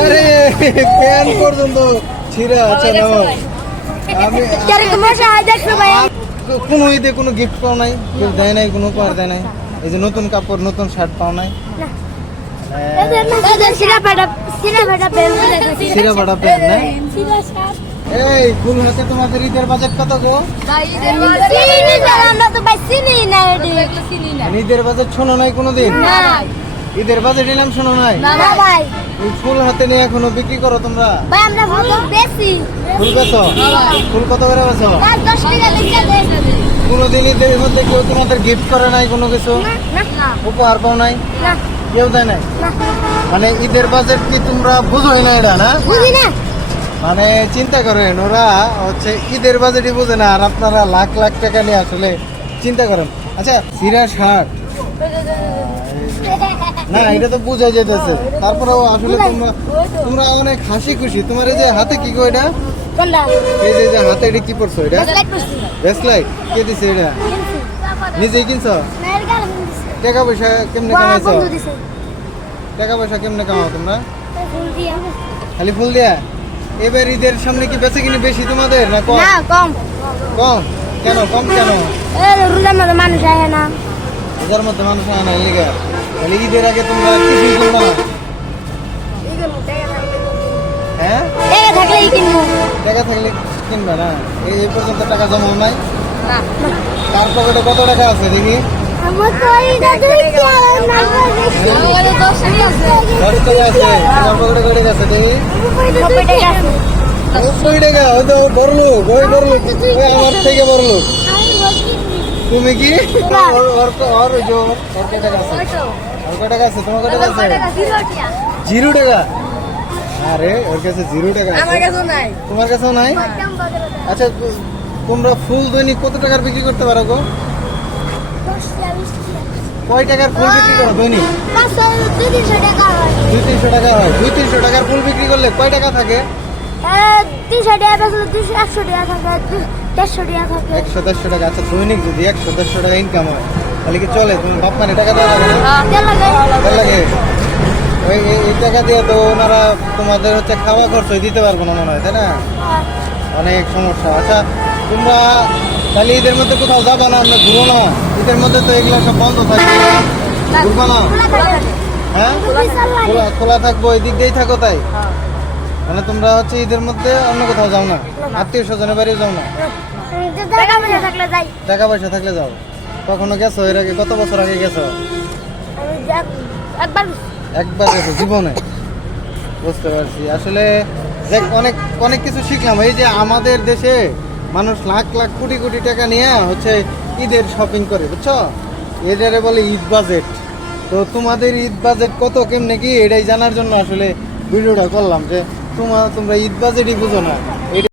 আরে প্যান পর্যন্ত ছিঁড়া আছে না আমি কোনো ঈদে কোনো গিফট পাও নাই, কেউ দেয় নাই, কোনো উপহার দেয় নাই? এই যে নতুন কাপড় নতুন শার্ট পাও নাই? সিরা ফাটা প্যান না? এই ফুল হাতে তোমাদের ঈদের বাজেট কত গো? ঈদের বাজেট শোনো নাই কোনোদিন? ঈদের বাজেট এলাম শোনো নাই? ফুল হাতে নিয়ে এখনো বিক্রি করো তোমরা? ফুল বেচো? ফুল কত করে বেচো? কোনোদিন ঈদের মধ্যে কেউ তোমাদের গিফট করে নাই কোনো কিছু? উপহার পাও নাই? কেউ দেয় নাই? মানে ঈদের বাজেট কি তোমরা বুঝোই না এটা না? মানে চিন্তা করেন, ওরা হচ্ছে ঈদের বাজেটই বোঝে না, আর আপনারা লাখ লাখ টাকা নিয়ে আসলে চিন্তা করেন। আচ্ছা সিরা শার্ট না, এটা তো বোঝা যেতেছে, তারপরেও আসলে তোমরা অনেক হাসি খুশি। তোমার এই যে হাতে কি গো এটা? এই যে হাতে এটা কি পড়ছো? এটা ব্রেসলাইট কে দিছে? এটা নিজেই কিনছো? টাকা পয়সা কেমনে কামাইছো? টাকা পয়সা কেমনে কামাও তোমরা? খালি ফুল দিয়া? এবার ঈদের সামনে কি বেঁচে কিনে বেশি তোমাদের না কম? কম কেন? কম কেন? রোজার মধ্যে মানুষ আসে না। রোজার মধ্যে মানুষ আসে না এলিগা? তাহলে ঈদের আগে তোমরা কিছু কিনবা না? হ্যাঁ, টাকা থাকলে কিনবা না? এই পর্যন্ত টাকা জমাও নাই? তার পকেটে কত টাকা আছে দেখি? 10 টাকা আছে। তোমার পকেটে কত টাকা আছে দেখি? 90 টাকা। ওই তো বড়লোক, ওই বড়লোক, ওই আমার থেকে বড়লোক। তুমি কি ওর কত টাকা আছে? ওর কত টাকা আছে? তোমার কত টাকা আছে? 0 টাকা। আরে ওর কাছে 0 টাকা আছে, তোমার কাছেও নাই? আচ্ছা তোমরা ফুল দৈনিক কত টাকার বিক্রি করতে পারো গো? কয় টাকার ফুল বিক্রি করো দৈনিক? 200-300 টাকা হয়। 200-300 টাকার ফুল বিক্রি করলে কয় টাকা থাকে? 300 টাকা, 100 টাকা থাকে, 150 টাকা থাকে। 100-150 টাকা। আচ্ছা দৈনিক যদি 100-150 টাকা ইনকাম হয় তাহলে কি চলে? তুমি বাপ মানে টাকা দেওয়া লাগে না? লাগে। এই টাকা দিয়ে তো ওনারা তোমাদের হচ্ছে খাওয়া খরচ দিতে পারবো না মনে হয়, তাই না? অনেক সমস্যা। আচ্ছা তোমরা তাহলে ঈদের মধ্যে কোথাও যাবা না? আমরা ঘুরো না? ঈদের মধ্যে তো এগুলো সব বন্ধ থাকবে, ঘুরবা না? হ্যাঁ খোলা থাকবো, এই দিক দিয়েই থাকো তাই? মানে তোমরা হচ্ছে ঈদের মধ্যে অন্য কোথাও যাও না? আত্মীয় স্বজনের বাড়ি যাও না? টাকা পয়সা থাকলে যাও। কখনো গেছো এর আগে? কত বছর আগে গেছো? একবার গেছো জীবনে? বুঝতে পারছি। আসলে অনেক অনেক কিছু শিখলাম। এই যে আমাদের দেশে মানুষ লাখ লাখ কোটি কোটি টাকা নিয়ে হচ্ছে ঈদের শপিং করে, বুঝছো? এটারে বলে ঈদ বাজেট। তো তোমাদের ঈদ বাজেট কত কেমনে কি এটাই জানার জন্য আসলে ভিডিওটা করলাম, যে তোমরা ঈদ বাজেটই বুঝো না।